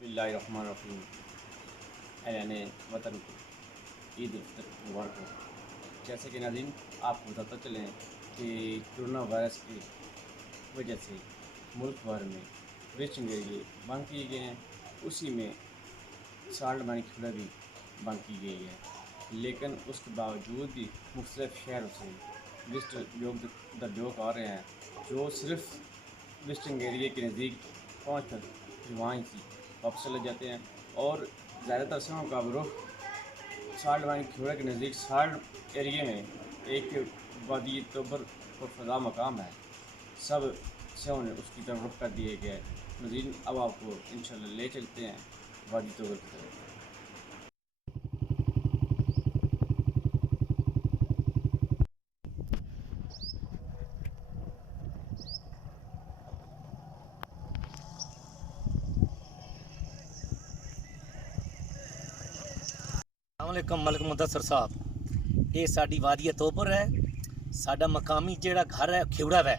बिस्मिल्लाहिर्रहमानिर्रहीम। ऐलान वतन को ईद उल फितर मुबारक हो। जैसे कि नाज़रीन आपको बताता चलें कि कोरोना वायरस की वजह से मुल्क भर में वेस्टिंग एरिए बंद किए गए हैं, उसी में साल्ट माइन खुला भी बंद की गई है। लेकिन उसके बावजूद भी मुख्तलिफ शहरों से विजिटर लोग दर लोग आ रहे हैं जो सिर्फ विजिटिंग एरिए के नज़दीक पहुँच कर फिर वहाँ से वापस चले जाते हैं और ज़्यादातर समयों का रुख साल्ट माइन खिवड़ा के नज़दीक साल्ट एरिए में एक वादी तोबर और फ़ज़ा मकाम है। सब शहरों ने उसकी तरफ रुख कर दिए गए। मज़ीद अब आपको इंशाल्लाह ले चलते हैं वादी तोबर की तरफ। अस्सलामुअलैकुम मलिक मुदस्सर साहब, ये साड़ी वादी तोबर है। साडा मकामी जेड़ा घर है खिवड़ा है।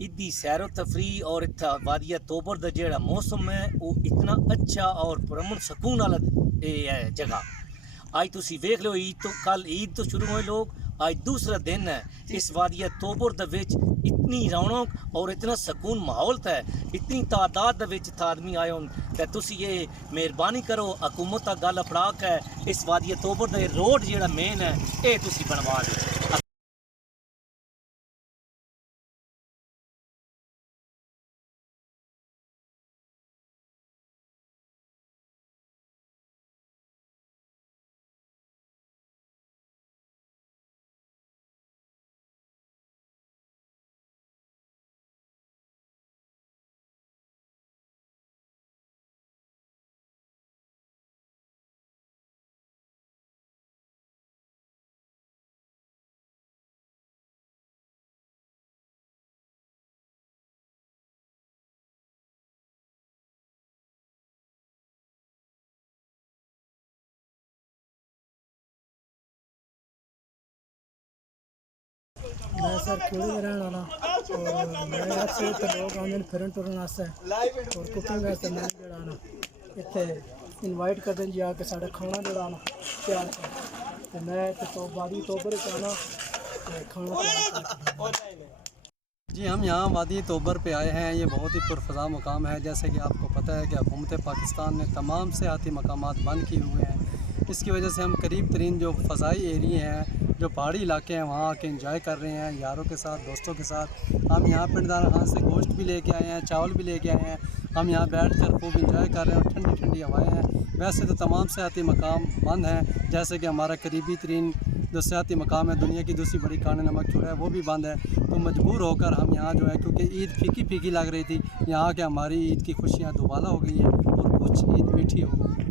इदी सैरो तफरी और इतना वादी तोबर का जेड़ा मौसम है वो इतना अच्छा और पुरअमन सुकून वाला है जगह। आज तुसी वेख लो, ईद तो कल ईद तो शुरू हुए लोग, आज दूसरा दिन है। इस वादी तोबर दे विच इतनी रौनक और इतना सुकून माहौल है, इतनी तादाद दे विच आदमी आए होन ते तुसी ये मेहरबानी करो हुकूमत का गल अपड़ाक है इस वादी तोबर दे रोड जेड़ा मेन है ये तुसी बनवा दो। मैं सर खिवड़े का रहने वाला और मैं अक्सर इतने लोग आते फिरन टुरन वास्ते और कुकिंग वास्ते मैं जड़ा ना इतने इनवाइट करते हैं जी आके साढ़े खाना जड़ा ना तैयार कर तो मैं तो वादी तोबर आना खाना तैयार कर। जी हम यहाँ वादी तोबर पे आए हैं। ये बहुत ही पुरफ़ज़ा मकाम है। जैसे कि आपको पता है कि हुकूमत पाकिस्तान ने तमाम सियाती मकामात बंद किए हुए हैं। इसकी वजह से हम करीब तरीन जो फ़ज़ाई एरिए हैं, जो पहाड़ी इलाके हैं, वहाँ आके इंजॉय कर रहे हैं यारों के साथ, दोस्तों के साथ। हम यहाँ पिंडदार खान से गोश्त भी लेके आए हैं, चावल भी लेके आए हैं। हम यहाँ बैठ कर खूब इंजॉय कर रहे हैं और ठंडी ठंडी हवाएँ हैं। वैसे तो तमाम सियाती मकाम बंद हैं, जैसे कि हमारा करीबी तरीन जो सियाती मकाम है, दुनिया की दूसरी बड़ी कान नमक चूड़ा है, वो भी बंद है। तो मजबूर होकर हम यहाँ जो है, क्योंकि ईद फीकी फीकी लग रही थी, यहाँ के हमारी ईद की खुशियाँ दोबारा हो गई हैं और कुछ ईद मीठी हो गई है।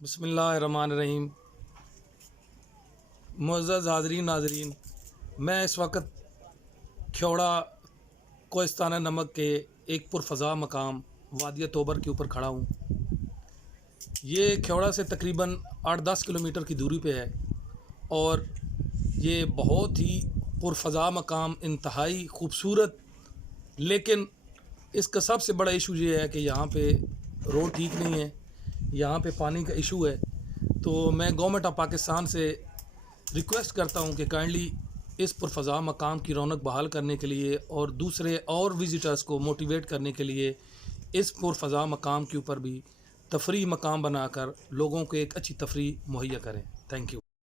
बिस्मिल्लाहिर्रहमानिर्रहीम। मुअज़्ज़ज़ हाज़रीन नाज़रीन, मैं इस वक्त खिवड़ा कोहिस्तान नमक के एक पुरफ़ज़ा मकाम वादी तोबर के ऊपर खड़ा हूँ। ये खिवड़ा से तकरीबन 8-10 किलोमीटर की दूरी पे है और ये बहुत ही पुरफ़ज़ा मकाम, इंतहाई ख़ूबसूरत। लेकिन इसका सबसे बड़ा इशू ये है कि यहाँ पे रोड ठीक नहीं है, यहाँ पे पानी का इशू है। तो मैं गवर्नमेंट ऑफ पाकिस्तान से रिक्वेस्ट करता हूँ कि काइंडली इस पुरफ़ज़ा मकाम की रौनक बहाल करने के लिए और दूसरे और विज़िटर्स को मोटिवेट करने के लिए इस पुरफ़ज़ा मकाम के ऊपर भी तफरी मकाम बनाकर लोगों को एक अच्छी तफरी मुहैया करें। Thank you.